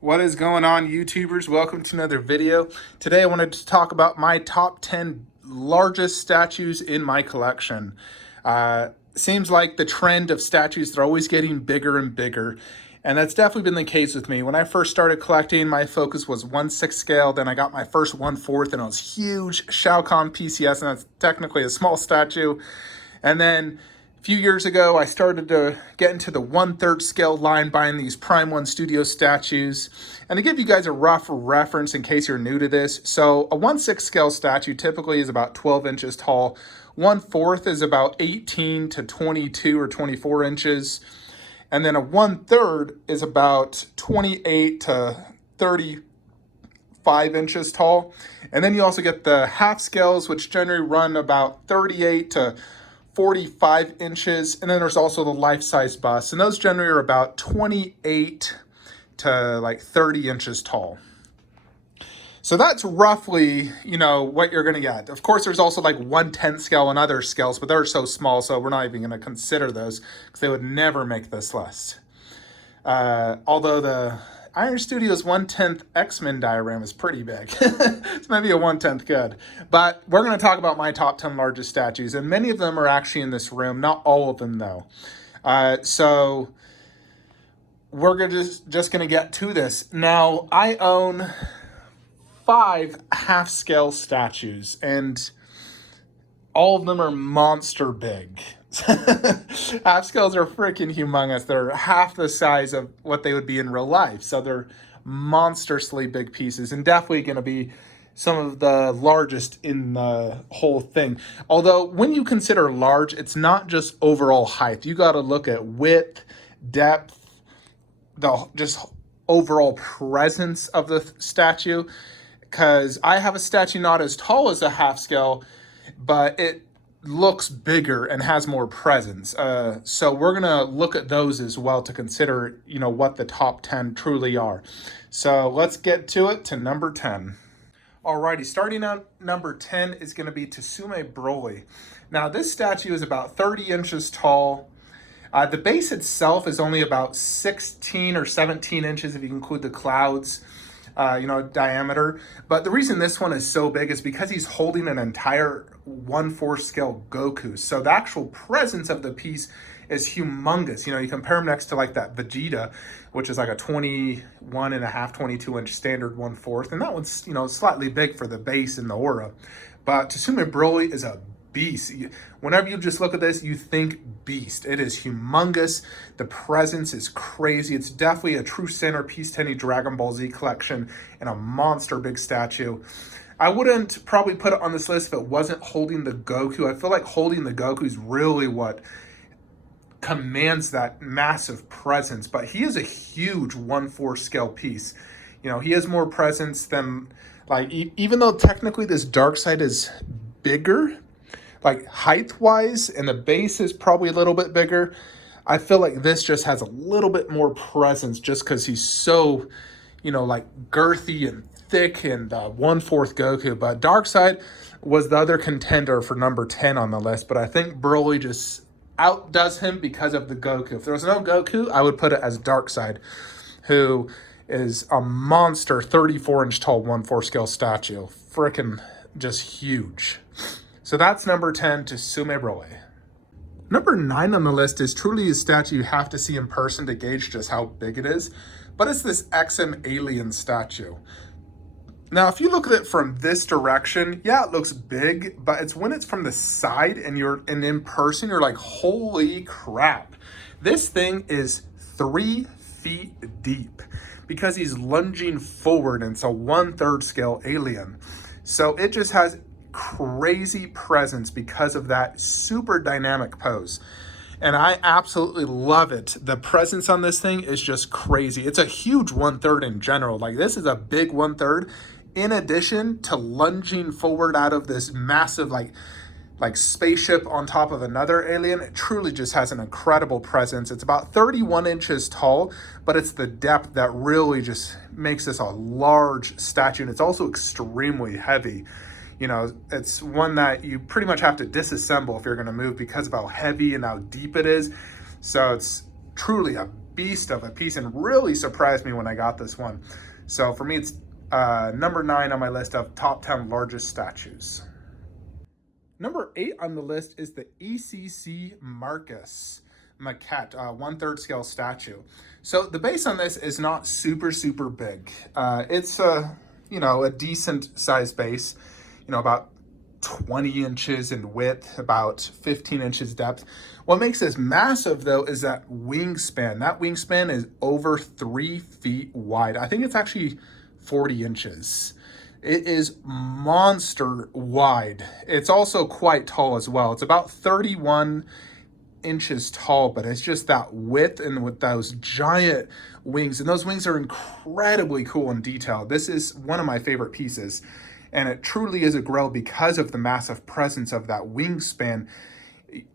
What is going on, YouTubers? Welcome to another video. Today I wanted to talk about my top 10 largest statues in my collection. Seems like the trend of statues, they're always getting bigger and bigger. And that's definitely been the case with me. When I first started collecting, my focus was 1/6 scale. Then I got my first 1/4 and it was huge Shao Kahn PCS, and that's technically a small statue. And then a few years ago, I started to get into the 1/3 scale line, buying these Prime 1 Studio statues. And to give you guys a rough reference in case you're new to this, so a 1/6 scale statue typically is about 12 inches tall. 1/4 is about 18 to 22 or 24 inches. And then a 1/3 is about 28 to 35 inches tall. And then you also get the half scales, which generally run about 38 to 45 inches. And then there's also the life-size busts, and those generally are about 28 to like 30 inches tall. So that's roughly, what you're gonna get. Of course, there's also like 1/10 scale and other scales, but they're so small, so we're not even gonna consider those because they would never make this list. Although the Iron Studios 1/10 X-Men diorama is pretty big. It's maybe a 1/10 good. But we're going to talk about my top 10 largest statues, and many of them are actually in this room. Not all of them, though. So we're just going to get to this. Now, I own 5 half-scale statues, and all of them are monster big. Half scales are freaking humongous. They're half the size of what they would be in real life. So they're monstrously big pieces, and definitely going to be some of the largest in the whole thing. Although when you consider large, it's not just overall height. You got to look at width, depth, the just overall presence of the statue. Because I have a statue not as tall as a half scale, but it looks bigger and has more presence. So we're gonna look at those as well to consider, what the top 10 truly are. So let's get to it, to number 10. Alrighty, starting out number 10 is gonna be Sumo Broly. Now this statue is about 30 inches tall. The base itself is only about 16 or 17 inches if you include the clouds. Diameter. But the reason this one is so big is because he's holding an entire 1/4 scale Goku. So the actual presence of the piece is humongous. You compare him next to like that Vegeta, which is like a 21.5, 22 inch standard 1/4. And that one's, slightly big for the base and the aura. But Sumo Broly is a beast. Whenever you just look at this, you think beast. It is humongous. The presence is crazy. It's definitely a true centerpiece to any Dragon Ball Z collection, and a monster big statue. I wouldn't probably put it on this list if it wasn't holding the Goku. I feel like holding the Goku is really what commands that massive presence, but he is a huge 1/4 scale piece. He has more presence than, like, even though technically this dark side is bigger, like height-wise, and the base is probably a little bit bigger, I feel like this just has a little bit more presence just because he's so, like girthy and thick and 1/4 Goku. But Darkseid was the other contender for number 10 on the list, but I think Broly just outdoes him because of the Goku. If there was no Goku, I would put it as Darkseid, who is a monster 34-inch tall 1/4 scale statue. Freaking just huge. So that's number 10, Sumo Broly. Number 9 on the list is truly a statue you have to see in person to gauge just how big it is, but it's this XM alien statue. Now, if you look at it from this direction, yeah, it looks big, but it's when it's from the side and in person, you're like, holy crap. This thing is 3 feet deep because he's lunging forward, and it's a 1/3 scale alien. So it just has crazy presence because of that super dynamic pose, and I absolutely love it. The presence on this thing is just crazy. It's a huge 1/3 in general. Like, this is a big 1/3 in addition to lunging forward out of this massive like spaceship on top of another alien. It truly just has an incredible presence. It's about 31 inches tall, but it's the depth that really just makes this a large statue, and it's also extremely heavy. It's one that you pretty much have to disassemble if you're going to move because of how heavy and how deep it is. So it's truly a beast of a piece and really surprised me when I got this one. So for me, it's number 9 on my list of top 10 largest statues. Number 8 on the list is the ECCC Marcus maquette, 1/3 scale statue. So the base on this is not super big. It's a decent sized base, about 20 inches in width, about 15 inches depth. What makes this massive though is that wingspan. That wingspan is over 3 feet wide. I think it's actually 40 inches. It is monster wide. It's also quite tall as well. It's about 31 inches tall, but it's just that width and with those giant wings. And those wings are incredibly cool and detailed. This is one of my favorite pieces. And it truly is a grail because of the massive presence of that wingspan.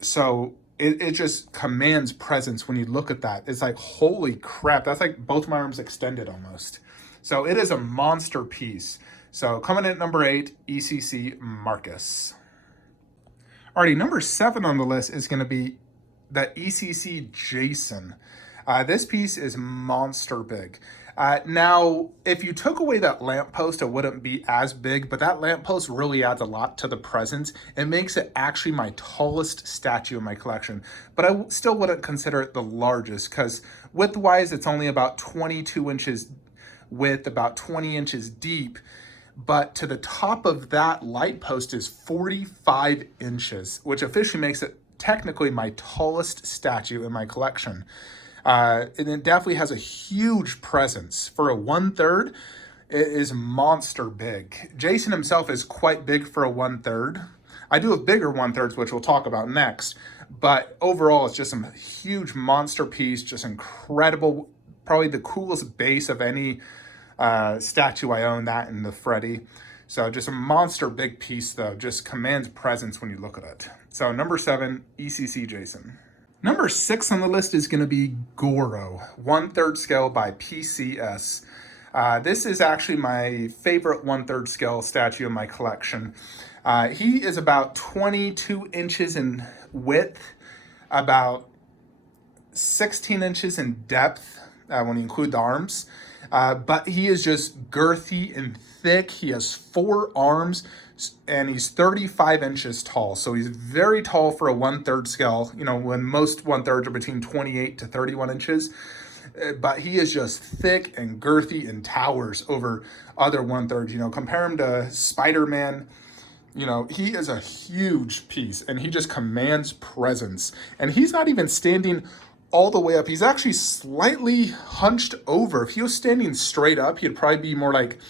So it just commands presence when you look at that. It's like, holy crap, that's like both my arms extended almost. So it is a monster piece. So coming in at number 8, ECCC Marcus. Alrighty, number 7 on the list is going to be the ECCC Jason. This piece is monster big. Now, if you took away that lamppost, it wouldn't be as big, but that lamppost really adds a lot to the presence. It makes it actually my tallest statue in my collection, but I still wouldn't consider it the largest because width-wise, it's only about 22 inches width, about 20 inches deep. But to the top of that light post is 45 inches, which officially makes it technically my tallest statue in my collection. And it definitely has a huge presence. For a 1/3, it is monster big. Jason himself is quite big for a 1/3. I do have bigger 1/3s, which we'll talk about next. But overall, it's just a huge monster piece, just incredible, probably the coolest base of any statue I own, that in the Freddy. So just a monster big piece though, just commands presence when you look at it. So number 7, ECCC Jason. Number 6 on the list is going to be Goro, 1/3 scale by PCS. This is actually my favorite 1/3 scale statue in my collection. He is about 22 inches in width, about 16 inches in depth when you include the arms. But he is just girthy and thick. He has 4 arms and he's 35 inches tall. So he's very tall for a 1/3 scale, when most 1/3s are between 28 to 31 inches. But he is just thick and girthy and towers over other 1/3s. Compare him to Spider-Man. He is a huge piece and he just commands presence. And he's not even standing all the way up. He's actually slightly hunched over. If he was standing straight up, he'd probably be more like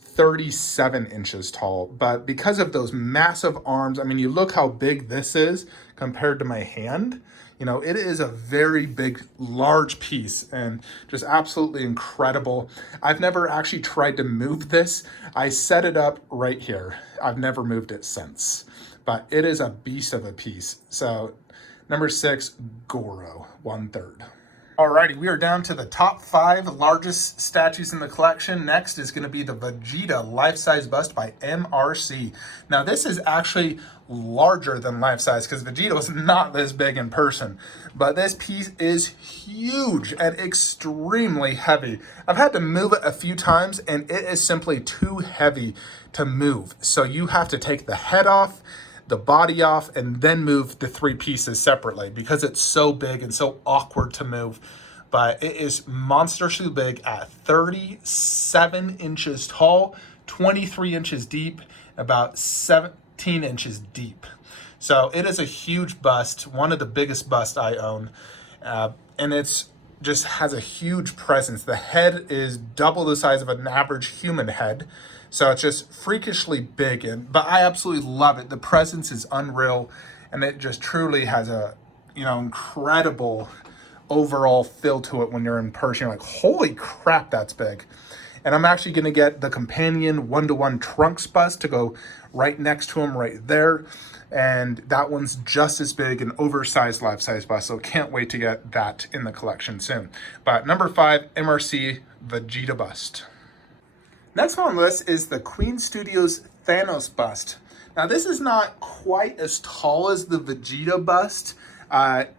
37 inches tall. But because of those massive arms, I mean, you look how big this is compared to my hand. It is a very big, large piece and just absolutely incredible. I've never actually tried to move this. I set it up right here. I've never moved it since, but it is a beast of a piece. So number 6, Goro, 1/3. Alrighty, we are down to the top 5 largest statues in the collection. Next is going to be the Vegeta life-size bust by MRC. Now this is actually larger than life-size because Vegeta was not this big in person. But this piece is huge and extremely heavy. I've had to move it a few times and it is simply too heavy to move. So you have to take the head off, the body off, and then move the 3 pieces separately because it's so big and so awkward to move. But it is monstrously big at 37 inches tall, 23 inches deep, about 17 inches deep. So it is a huge bust, one of the biggest busts I own. And it's just has a huge presence. The head is double the size of an average human head. So it's just freakishly big, but I absolutely love it. The presence is unreal, and it just truly has a, incredible overall feel to it when you're in person. You're like, holy crap, that's big. And I'm actually going to get the companion 1-to-1 Trunks bust to go right next to him right there. And that one's just as big, an oversized life-size bust. So can't wait to get that in the collection soon. But number 5, MRC Vegeta bust. Next on the list is the Queen Studios Thanos bust. Now this is not quite as tall as the Vegeta bust,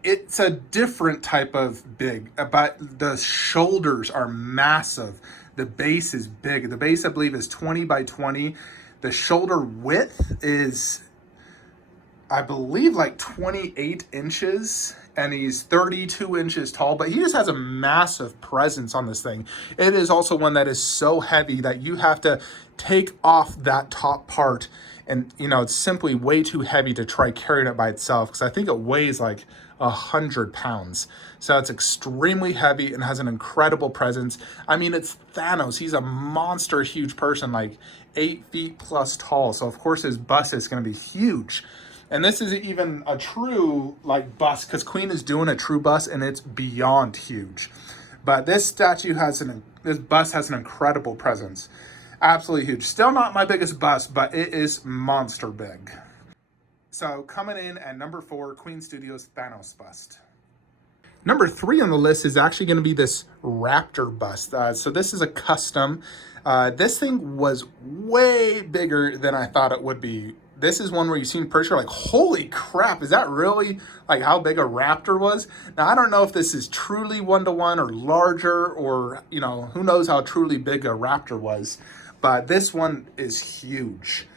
It's a different type of big, but the shoulders are massive. The base is big. The base, I believe, is 20 by 20. The shoulder width is, I believe, like 28 inches, and he's 32 inches tall, but he just has a massive presence on this thing. It is also one that is so heavy that you have to take off that top part, and it's simply way too heavy to try carrying it by itself, because I think it weighs like 100 pounds. So it's extremely heavy and has an incredible presence. I mean, it's Thanos. He's a monster huge person, like 8 feet plus tall. So of course his bust is going to be huge. And this is even a true like bust, because Queen is doing a true bust and it's beyond huge. But this this bust has an incredible presence. Absolutely huge. Still not my biggest bust, but it is monster big. So coming in at number 4, Queen Studios Thanos bust. Number 3 on the list is actually going to be this Raptor bust. So this is a custom. This thing was way bigger than I thought it would be. This is one where you seen picture like, holy crap, is that really like how big a Raptor was? Now, I don't know if this is truly 1-to-1 or larger, or, who knows how truly big a Raptor was, but this one is huge.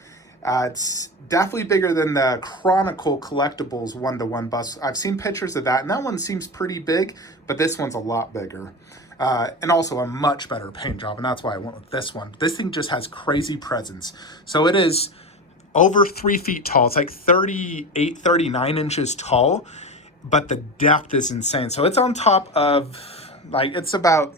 It's definitely bigger than the Chronicle Collectibles 1-to-1 bust. I've seen pictures of that, and that one seems pretty big, but this one's a lot bigger. And also a much better paint job, and that's why I went with this one. This thing just has crazy presence. So it is over 3 feet tall. It's like 38, 39 inches tall, but the depth is insane. So it's on top of, like, it's about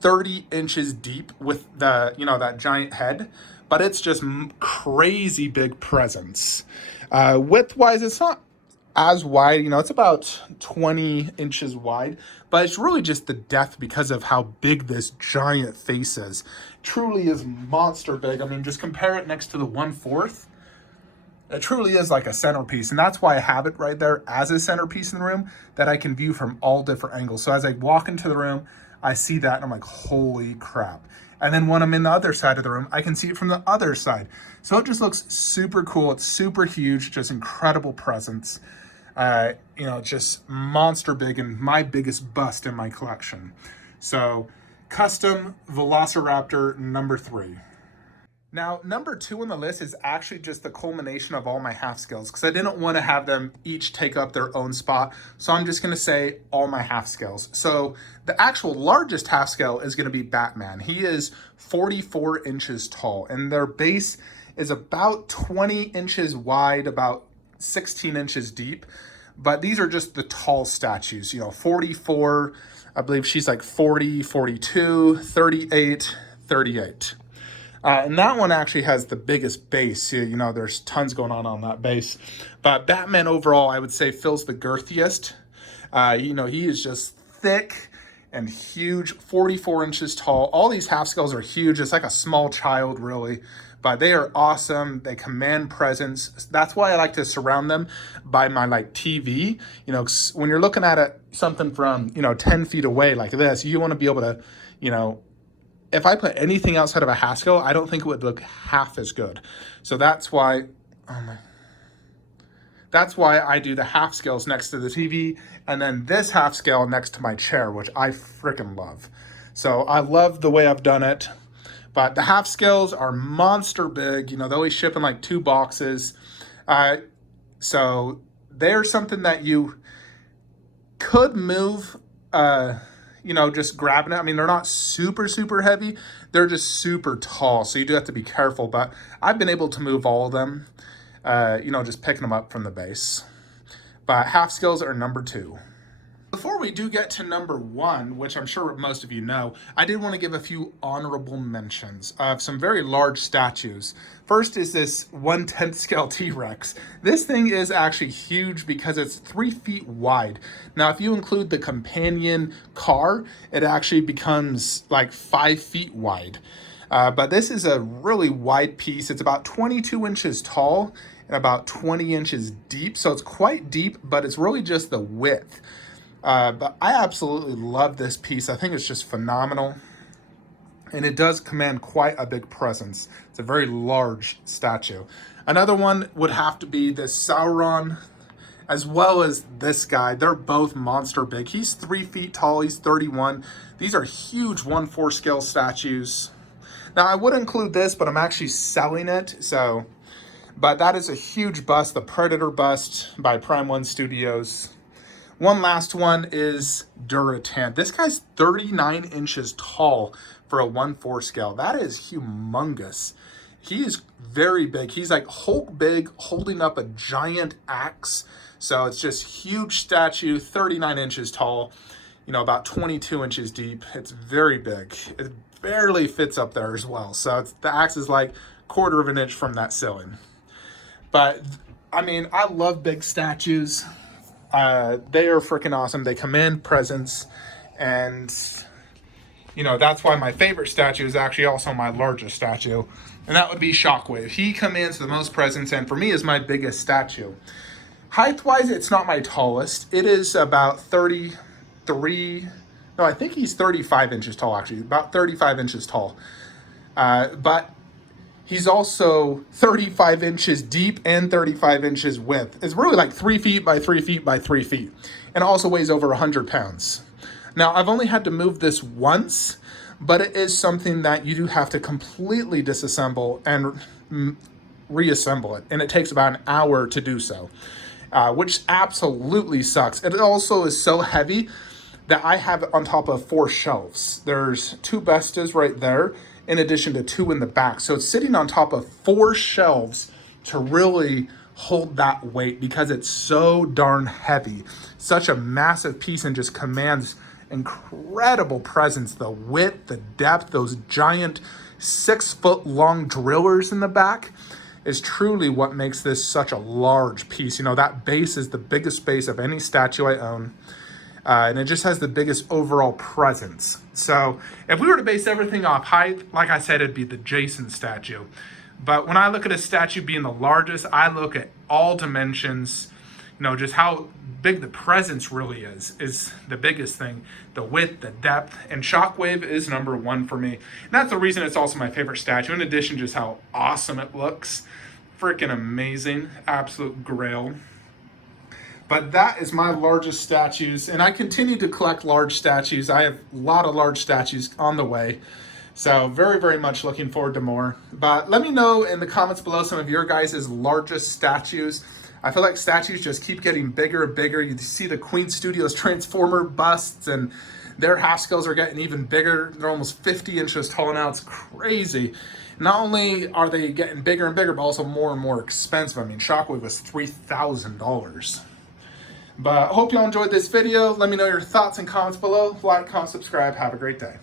30 inches deep with the, that giant head, but it's just crazy big presence. Width-wise, it's not as wide, it's about 20 inches wide, but it's really just the depth because of how big this giant face is. Truly is monster big. I mean, just compare it next to the 1/4. It truly is like a centerpiece, and that's why I have it right there as a centerpiece in the room that I can view from all different angles. So as I walk into the room, I see that and I'm like, holy crap. And then when I'm in the other side of the room, I can see it from the other side. So it just looks super cool. It's super huge, just incredible presence. Just monster big, and my biggest bust in my collection. So custom Velociraptor number 3. Now, number 2 on the list is actually just the culmination of all my half scales, because I didn't want to have them each take up their own spot. So I'm just going to say all my half scales. So the actual largest half scale is going to be Batman. He is 44 inches tall, and their base is about 20 inches wide, about 16 inches deep. But these are just the tall statues, 44, I believe she's like 40, 42, 38, 38. And that one actually has the biggest base. There's tons going on that base. But Batman overall, I would say, feels the girthiest. He is just thick and huge, 44 inches tall. All these half scales are huge. It's like a small child, really. But they are awesome. They command presence. That's why I like to surround them by my TV. When you're looking at something from 10 feet away like this, you want to be able to, if I put anything outside of a half scale, I don't think it would look half as good. So that's why I do the half scales next to the TV, and then this half scale next to my chair, which I freaking love. So I love the way I've done it. But the half scales are monster big. They always ship in like 2 boxes. So they're something that you could move, just grabbing it. I mean, they're not super, super heavy. They're just super tall. So you do have to be careful. But I've been able to move all of them, just picking them up from the base. But half scales are number 2. Before we do get to number 1, which I'm sure most of you know, I did want to give a few honorable mentions of some very large statues. First is this 1/10 scale T-Rex. This thing is actually huge because it's 3 feet wide. Now, if you include the companion car, it actually becomes like 5 feet wide. But this is a really wide piece. It's about 22 inches tall and about 20 inches deep. So it's quite deep, but it's really just the width. But I absolutely love this piece. I think it's just phenomenal. and it does command quite a big presence. It's a very large statue. Another one would have to be this Sauron, as well as this guy. They're both monster big. He's 3 feet tall, he's 31. These are huge 1/4 scale statues. Now I would include this, but I'm actually selling it, so, but that is a huge bust, the Predator bust by Prime One Studios. One last one is Duratan. This guy's 39 inches tall for a 1/4 scale. That is humongous. He is very big. He's like Hulk big, holding up a giant axe. So it's just huge statue, 39 inches tall, you know, about 22 inches deep. It's very big. It barely fits up there as well. So the axe is like 1/4 of an inch from that ceiling. But I mean, I love big statues. They are freaking awesome. They command presence, and you know, that's why my favorite statue is actually also my largest statue, and that would be Shockwave. He commands the most presence, and for me is my biggest statue. Height-wise, it's not my tallest. It is about 33, no, I think he's 35 inches tall, actually, about 35 inches tall. But he's also 35 inches deep and 35 inches width. It's really like 3 feet by 3 feet by 3 feet, and also weighs over 100 pounds. Now, I've only had to move this once, but it is something that you do have to completely disassemble and reassemble it, and it takes about an hour to do so, which absolutely sucks. It also is so heavy that I have it on top of 4 shelves. There's 2 bestas right there, in addition to 2 in the back. So it's sitting on top of 4 shelves to really hold that weight because it's so darn heavy. Such a massive piece, and just commands incredible presence. The width, the depth, those giant 6-foot long drillers in the back is truly what makes this such a large piece. You know, that base is the biggest base of any statue I own. And it just has the biggest overall presence. So if we were to base everything off height, like I said, it'd be the Jason statue. But when I look at a statue being the largest, I look at all dimensions, you know, just how big the presence really is the biggest thing. The width, the depth, and Shockwave is number 1 for me. And that's the reason it's also my favorite statue, in addition to just how awesome it looks. Freaking amazing, absolute grail. But that is my largest statues, and I continue to collect large statues. I have a lot of large statues on the way, so very, very much looking forward to more. But let me know in the comments below some of your guys' largest statues. I feel like statues just keep getting bigger and bigger. You see the Queen Studios Transformer busts, and their half scales are getting even bigger. They're almost 50 inches tall now. It's crazy. Not only are they getting bigger and bigger, but also more and more expensive. I mean, Shockwave was $3,000. But I hope y'all enjoyed this video. Let me know your thoughts and comments below. Like, comment, subscribe. Have a great day.